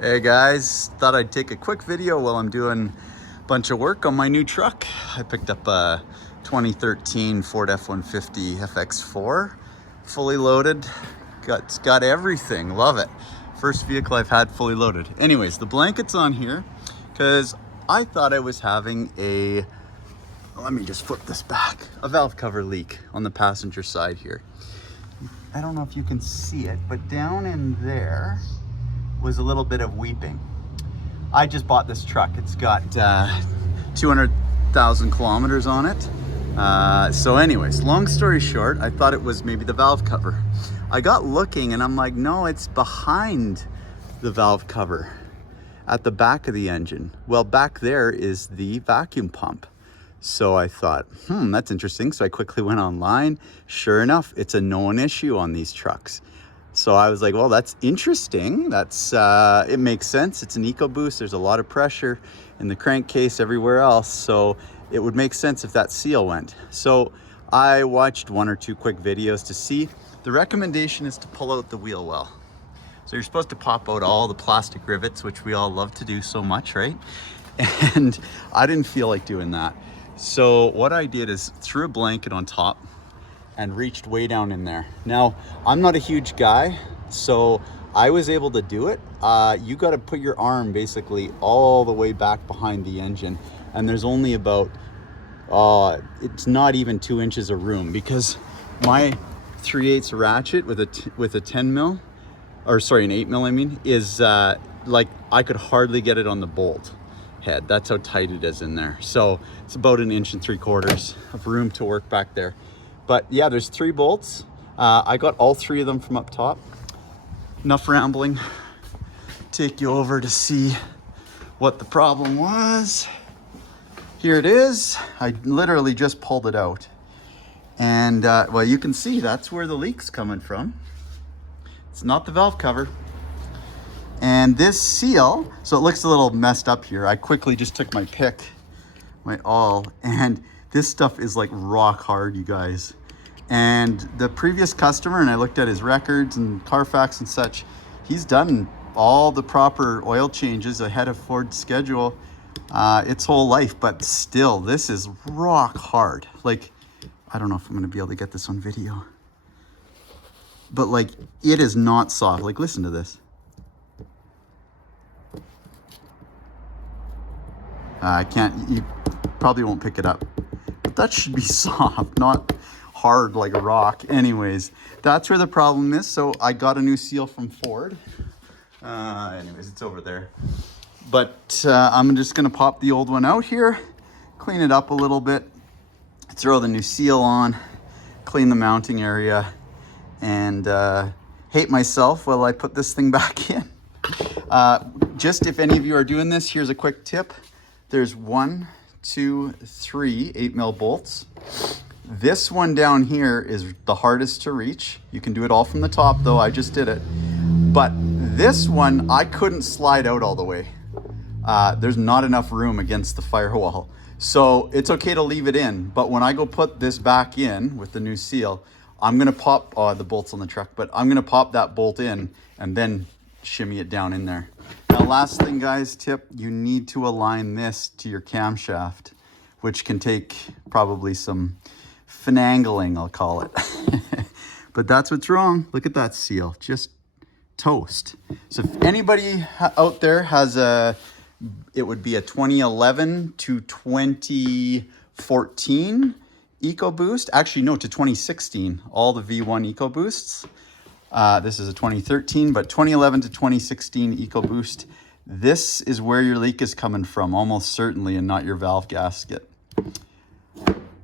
Hey guys, thought I'd take a quick video while I'm doing a bunch of work on my new truck. I picked up a 2013 Ford F150 FX4, fully loaded. It's got everything, love it. First vehicle I've had fully loaded. Anyways, the blanket's on here because I thought I was having let me just flip this back, a valve cover leak on the passenger side here. I don't know if you can see it, but down in there was a little bit of weeping. I just bought this truck. It's got 200,000 kilometers on it. So anyways, long story short, I thought it was maybe the valve cover. I got looking and I'm like, no, it's behind the valve cover at the back of the engine. Well, back there is the vacuum pump. So I thought, that's interesting. So I quickly went online. Sure enough, it's a known issue on these trucks. So I was like, well, that's interesting. It makes sense. It's an Ecoboost. There's a lot of pressure in the crankcase everywhere else. So it would make sense if that seal went. So I watched one or two quick videos to see. The recommendation is to pull out the wheel well. So you're supposed to pop out all the plastic rivets, which we all love to do so much, right? And I didn't feel like doing that. So what I did is threw a blanket on top and reached way down in there. Now, I'm not a huge guy, so I was able to do it. You gotta put your arm basically all the way back behind the engine, and there's only about, it's not even 2 inches of room, because my 3/8 ratchet with a 10 mil, or sorry, an 8 mil I mean, is like I could hardly get it on the bolt head. That's how tight it is in there. So it's about 1 3/4 inches of room to work back there. But yeah, there's 3 bolts. I got all 3 of them from up top. Enough rambling. Take you over to see what the problem was. Here it is. I literally just pulled it out. And well, you can see that's where the leak's coming from. It's not the valve cover. And this seal, so it looks a little messed up here. I quickly just took my pick, my awl, and this stuff is like rock hard, you guys. And the previous customer, and I looked at his records and Carfax and such, he's done all the proper oil changes ahead of Ford's schedule its whole life, but still, this is rock hard. Like, I don't know if I'm gonna be able to get this on video, but like, it is not soft. Like, listen to this. I can't, you probably won't pick it up, but that should be soft, not hard like a rock. Anyways, that's where the problem is. So I got a new seal from Ford. Anyways, it's over there. But I'm just gonna pop the old one out here, clean it up a little bit, throw the new seal on, clean the mounting area, and hate myself while I put this thing back in. Just if any of you are doing this, here's a quick tip. There's 1, 2, 3 8 mil bolts. This one down here is the hardest to reach. You can do it all from the top though, I just did it. But this one, I couldn't slide out all the way. There's not enough room against the firewall. So it's okay to leave it in, but when I go put this back in with the new seal, I'm gonna pop, the bolt's on the truck, but I'm gonna pop that bolt in and then shimmy it down in there. Now, last thing guys, tip, you need to align this to your camshaft, which can take probably some finagling, I'll call it. But that's what's wrong. Look at that seal, just toast. So if anybody out there has it would be a 2011 to 2014 Ecoboost. Actually, no, to 2016, all the V1 Ecoboosts. This is a 2013, but 2011 to 2016 Ecoboost. This is where your leak is coming from, almost certainly, and not your valve gasket.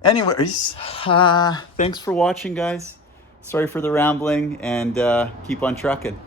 Anyways, thanks for watching, guys. Sorry for the rambling, and keep on trucking.